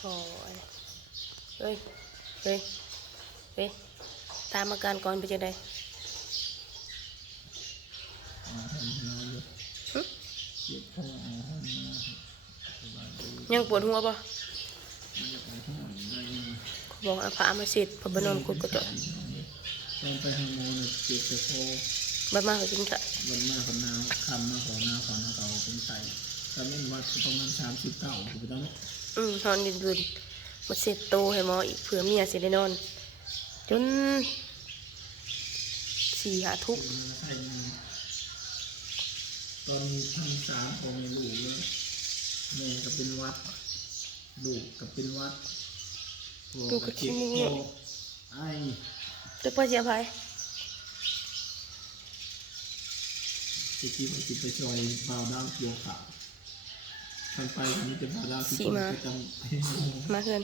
โอ้ยเฮ้ยเฮ้ยเฮ้ยตามอาการก่อนไปนจังไดมาทำงานอยู่หึเจ็บท้องเอาห้องมาสบายดียังปวดหัวปะมันจะไปห้องได้ยังไงเขาบอกเอาผ้ามาสิดพอบานอนกุดก็จะตอนไปหาหมอเนี่ยเจ็บแต่คอบ้านมากก็จริงค่ะวันมากคนหนาวคำมากขอหนาวขอหนาวเก่าเป็นไตถ้าไม่วัดก็ประมาณสามสิบเก้าถูกต้องไหม อืมนอนดินดินมาเสร็จโตให้หมออีกเผื่อเมียสิได้นอน จนสี่หาทุกใช่ตอนนี้ทั้งสามพ่อแม่ลูกเลยแม่ก็เป็นหวัดลูกก็เป็นหวัดพ่อก็เจ็บคอไอตึกป้าเสียภัยที่ที่มันติดไปซอยบาวดาวโยขาว ทางไปอันนี้จะบาวดาวที่คนไปจำมาเพื่อน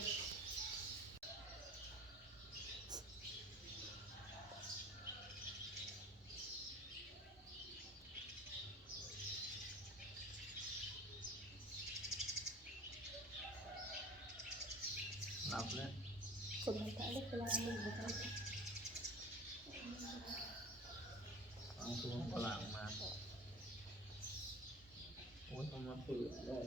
รับแล้วคนมันตายเล็กเวลามันบ่ได้ฟังตัวฝรั่ง มาโอ้ยต้องมาเปิดได้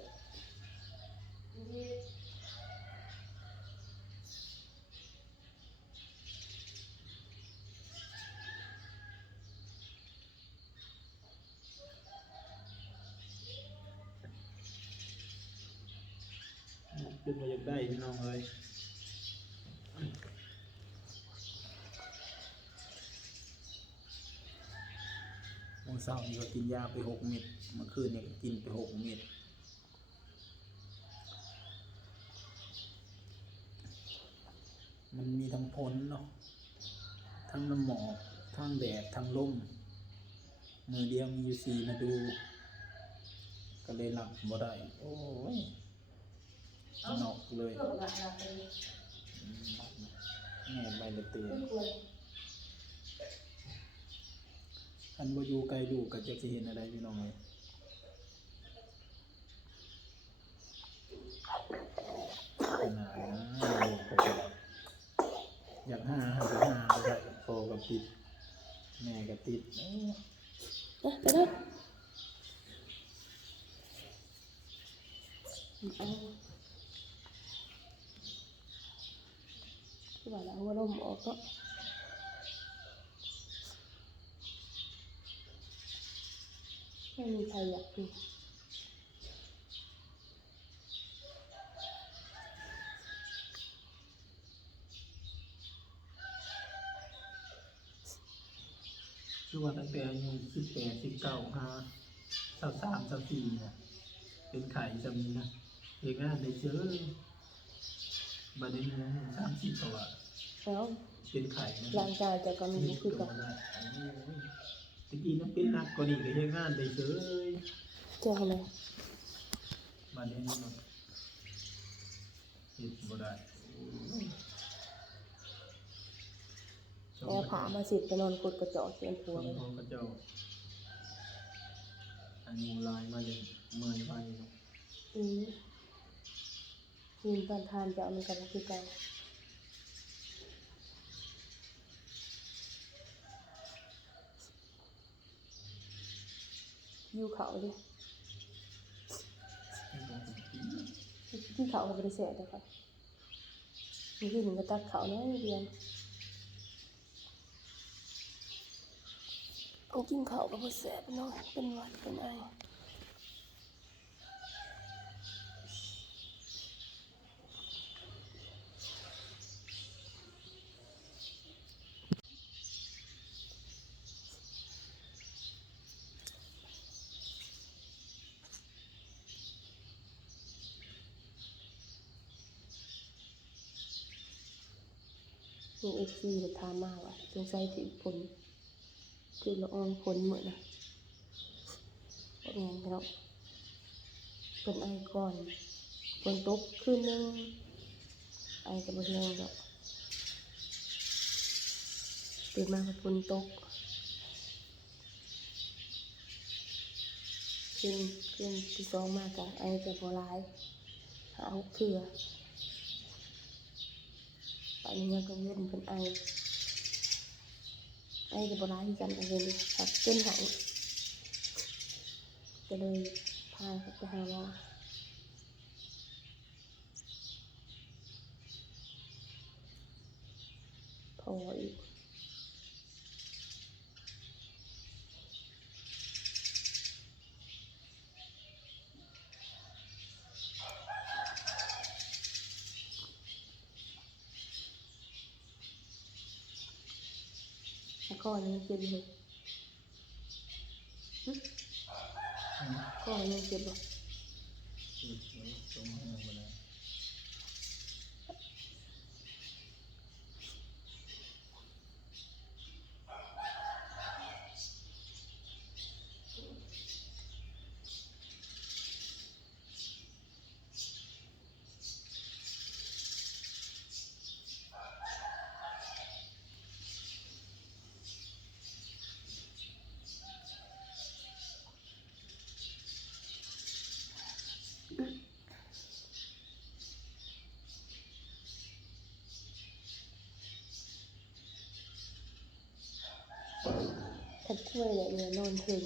ขึ้นมาอยากได้พี่น้องเลย มื่อเช้านี้ก็กินยาไปหกเม็ดเมื่อคืนเนี่ยก็กินไปหกเม็ดมันมีทั้งพ้นเนาะทั้งน้ำหมอกทั้งแดดทั้งลมมือเดียวมีอยู่สี่มาดู ก็เลยหลับบ่ได้ โอ้ยนอกเลยอืมแง่ใบละเตือน อันว่าอยู่ไกลดูก็จะสิเห็นอะไรพี่น้องเลยขนาอยากห้าหาก็ห้าก็ได้พอกับติด แม่ก็ติดเอ้ยเอ๊ะไปเลยเอาคือว่าแล้วเอาลมออกก็ ไม่มีใครอยากดูคือว่าตั้งแต่อายุสิบแปดสิบเก้าห้าสามสามสามสี่เนี่ยเป็นไข่จะมีนะเอกงานได้เจอบัดนี้เนี่ยสามสิบกว่าแล้วเป็นไข่นะร่างกายจะก็มีคือกับตะ กี้น้ำเป็นหนักกว่านี้ก็เฮ็ดงานได้เฉยเจ้าอะไรมาเนี้มันเฮ็ดบ่ได้แอร์ผามาสิไปนอนกดกระจอกเสียนผัวตัวเลยของพระเจ้าอันมูลายมาเลยเมื่อยไปเนาะอืมยินตอนทานจะเอามันกันคือกัน อยู่เขาดิที่เขาเขาบริเสธนะครับมีที่หนึ่งก็ตัดเขาน้อยเดียวเอากินเขาก็บริเสธเน้อยเป็นวัดเป็นไอ มีเอฟซีมาถามมาว่าสงสัยถือผลคือละอองผลเหมือนนะว่าไงพี่น้องเป็นไอก่อนฝนตกคืนนึงไอกับบะเฮงดอกตื่นมาฝนตกคืนคืนที่สองมากะไอกับบัวลายหาหกเถื่อ ป่านนี้ยังก็เว้นเป็นไอไอจะบร้ายกันเอาเว้นครับเส้นหายจะเลยพาเขาไปหาหมอพออีก ข้อนี้เจ็บอยู่ข้อนี้เจ็บบ่ยู่ อืมเดี๋ยวส่งให้มันมาเลย ถ้า ช่วยเนี่ยเนี่ยนอนถึง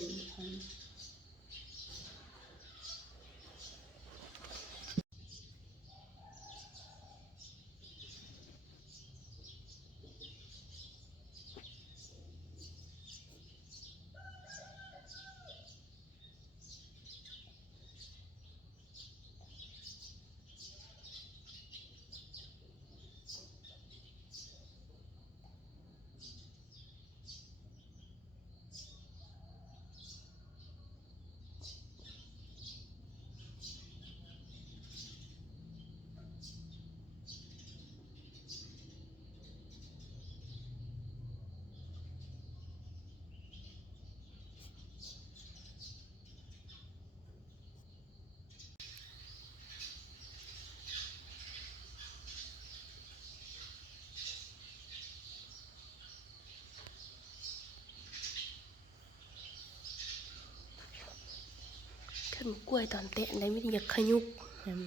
ขึ้น กล้วยตอนเตะได้ไม่ได้อยากขยุกอืม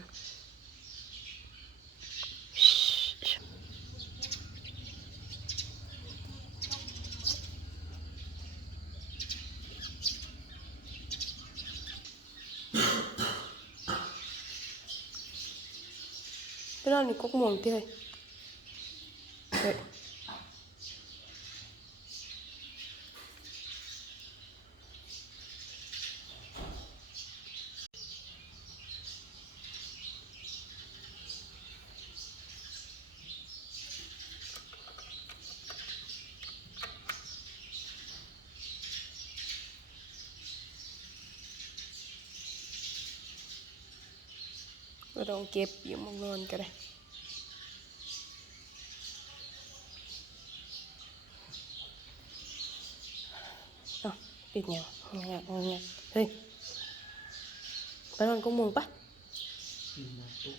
ไปนอนอยู่กกม่วงเต้ยเฮ้ย ก็ต้องเก็บอยู่หมองนอนก็ได้เอ้าปิดยังงะงะเฮ้ยไปนอนกกม่วงปะอืมมาตุ๊ก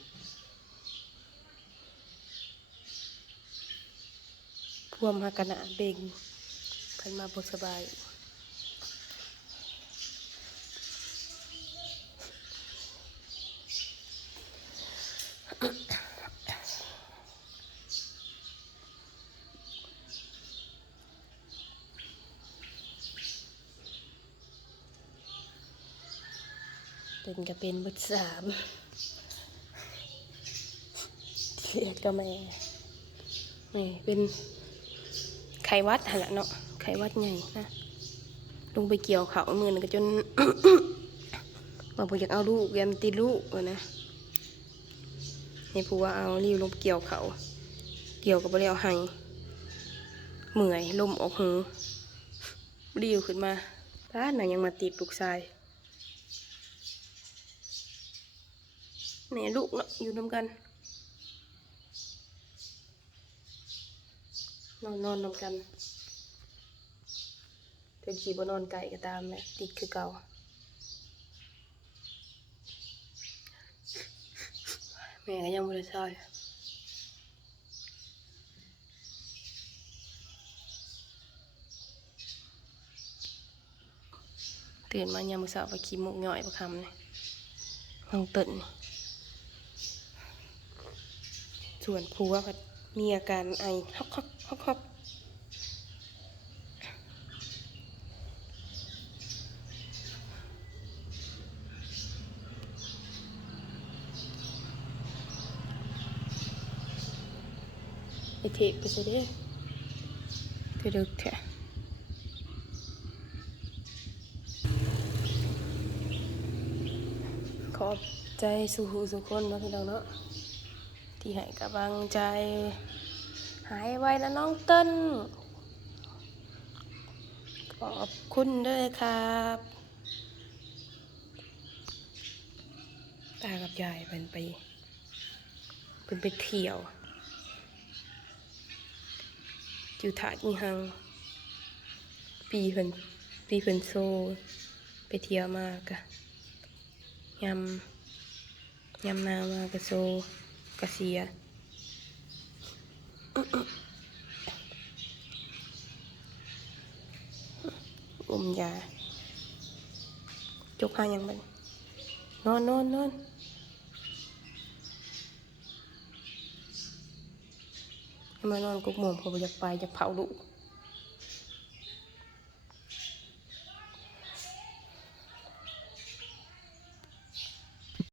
พวมหากะนะเบ่งคันมาบ่สบาย นก็เป็นบุตสามเทียดก็แม่นี่เป็นไขวัดหั่นละเนาะไขวัดใหญ่นะลงไปเกี่ยวเขามือนึงก็จนว่าผมอยากเอาลูกยามติดลูกว่านะนี่ผู้ว่าเอาริ้วลงเกี่ยวเขา เกี่ยวกับบ่ได้เอาให้เมื่อยลมออกหูริ้วขึ้นมาป้าหนังยังมาติดลูกชาย แม่ลูกเนาะอยู่นำกันนอนนอนนำกันถึงขี่บนนอนไก่ก็ตามแหละติดคือเก่าแม่ก็ยังบริซอยตื่นมายามมือเช้าไปขี่มุกย่อยประคำนี่น้องติ่นนี่ ส่วนครูว่ามีอาการไอฮอกฮอกฮอกฮอกไอเทปไปซะเด้อเธอดึกแท้ขอบใจสู่หูสุคนนาะพี่น้องเนาะ ที่ให้กำลังใจ หายไวนะน้องเต้นขอบคุณด้วยครับตากับยายเป็นไปเป็นไปเที่ยวอยู่ถาดอีหัง ปีเพิ่นปีเพิ่นโซ ไปเที่ยวมากะยำยำนามากะโซ กะเสียอมยาจุกหายังบันนอนนอนนอนให้มานอนกุกหมอมเพออยากไปอยากเผาลูก